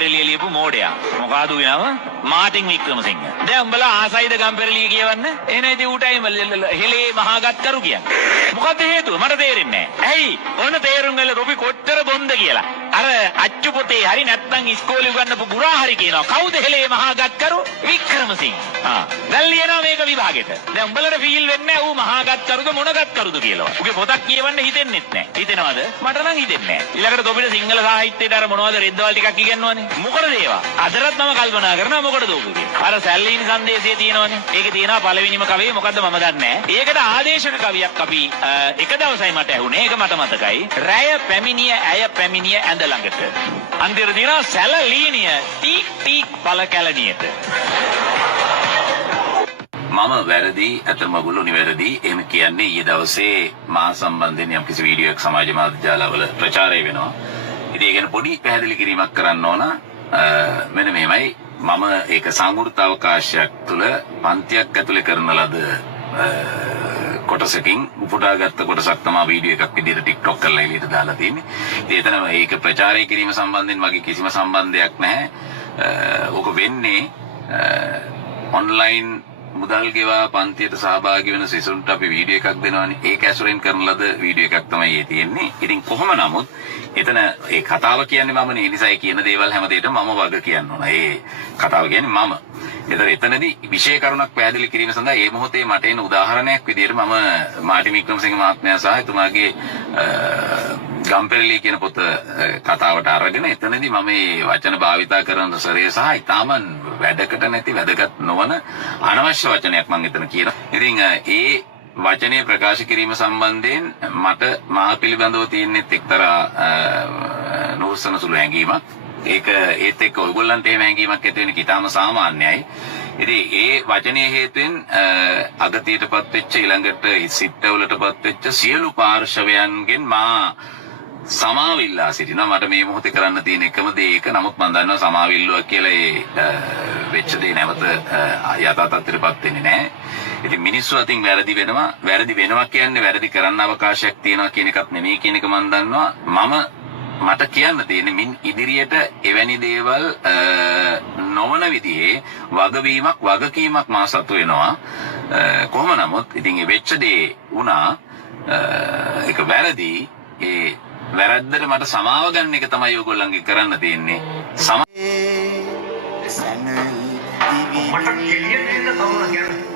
ගම්පෙරළිය ලියපු මෝඩයා. මොකಾದ වෙනව? මාටින් වික්‍රමසිංහ. දැන් උඹලා ආසයිද ගම්පෙරළිය කියවන්න? එහෙනම් ඉතින් ඌටයි හෙලේ මහාගත් කරු කියන්නේ. මොකද හේතුව? මට තේරෙන්නේ නැහැ. ඇයි? ඔන්න තේරුම් ගන්න රොබි කොච්චර බොන්ද කියලා. අර අච්චු පොතේ හරි නැත්නම් ඉස්කෝලේ උගන්වපු ගුරා හරි කියනවා. කවුද හෙලේ මහාගත් කරු? වික්‍රමසිංහ. දැන් ලියනවා මේක විභාගෙට. දැන් උඹලට ෆීල් වෙන්නේ නැහැ ඌ මහාගත් කරුද මොනගත් කරුද කියලා. උගේ පොතක් කියවන්න හිතෙන්නෙත් නැහැ. හිතෙනවද? මට නම් හිතෙන්නේ නැහැ. ඊළඟට ඔබට සිංහල සාහිත්‍යයට අර මොනවද රෙද්දවල් ටිකක් ඉගෙනවනේ. මොකටද ඒවා? අදටත් මම කල්පනා කරනවා මොකටද ඔබ කියන්නේ. අර සැල්ලීනි සංදේශයේ තියෙනවනේ. ඒකේ තියෙනවා පළවෙනිම කවිය මොකද්ද මම දන්නේ නැහැ. ඒකට ආදේශක කවියක් අපි එක දවසයි මට ඇහුනේ. ඒක මට මතකයි. රැය පැමිණිය ඇය පැමිණිය ඇඳ ළඟට. අන්තිමට තියෙනවා සැලලීනිය ටීක් ටීක් බල කැලණියට. මම වැරදි අතම ගුළු නිවැරදි එහෙම කියන්නේ ඊයේ දවසේ මා සම්බන්ධයෙන් යම්කිසි වීඩියෝ එකක් සමාජ මාධ්‍ය ජාලවල ප්‍රචාරය වෙනවා. ඉතින් ඒ ගැන පොඩි පැහැදිලි කිරීමක් කරන්න ඕන. මෙන්න මෙහෙමයි මම ඒක සංවෘත අවකාශයක් තුළ පන්තියක් ඇතුලේ කරන ලද කොටසකින් උපුටාගත්ත කොටසක් තමයි වීඩියෝ එකක් විදිහට TikTok කරලා එළියට දාලා තියෙන්නේ. ඉතින් එතන ඒක ප්‍රචාරය කිරීම සම්බන්ධයෙන් මගේ කිසිම සම්බන්ධයක් නැහැ. ඕක වෙන්නේ ඔන්ලයින් මුදල් ගෙවා පන්තියට සහභාගී වෙන සිසුන්ට අපි වීඩියෝ එකක් දෙනවනේ. ඒක ඇසුරෙන් කරන ලද වීඩියෝ එකක් තමයි ඒ තියෙන්නේ. ඉතින් කොහොම නමුත් එතන ඒ කතාව කියන්නේ මමනේ. ඒ නිසා කියන දේවල් හැමදේටම මම වග කියන්න ඕන. ඒ කතාව කියන්නේ මම. එතනදී විශේෂ කරුණක් පැහැදිලි කිරීම සඳහා මේ මොහොතේ මට එන උදාහරණයක් විදිහට මම මාටි වික්‍රමසිංහ මහත්මයා සහ එතුමාගේ ගම්පෙරළිය කියන පොත කතාවට අරගෙන එතනදී මම මේ වචන භාවිතා කරන සරේ සහ ඊටාම වැඩකට නැති වැදගත් නොවන අනවශ්‍ය වචනයක් මම එතන කියනවා. ඉතින් ඒ වචනේ ප්‍රකාශ කිරීම සම්බන්ධයෙන් මට මා පිළිබඳව තියෙන එක්තරා නෝසන සුළු හැඟීමක්. ඒක ඒත් එක්ක ඔයගොල්ලන්ට එහෙම හැඟීමක් ඇති වෙන කිතාම සාමාන්‍යයි. ඉතින් ඒ වචනේ හේතුවෙන් අගතියටපත් වෙච්ච ඊළඟට සිත්වලටපත් වෙච්ච සියලු පාර්ශවයන්ගෙන් මා සමාවිල්ලා සිටිනවා. මට මේ මොහොතේ කරන්න තියෙන එකම දේ ඒක. නමුත් මම දන්නවා සමාවිල්ලුවක් කියලා ඒ වෙච්ච දේ නැවත යථා තත්ත්වයටපත් වෙන්නේ නැහැ. ඉතින් මිනිස්සු අතින් වැරදි වෙනවා කියන්නේ වැරදි කරන්න අවකාශයක් තියෙනවා කියන එකත් නෙමෙයි කියන එක මම දන්නවා. මට කියන්න තියෙන්නේ මින් ඉදිරියට එවැනි දේවල් නොවන විදිහේ වගකීමක් මා සතු වෙනවා. කොහොම නමුත් ඉතින් ඒ වෙච්ච දේ වුණා ඒක වැරදි. ඒ වැරද්දට මට සමාව ගන්න එක තමයි ඔයගොල්ලන්ගේ කරන්න තියෙන්නේ. මට කෙලියෙන් ඉන්න කවුරුද කියන්නේ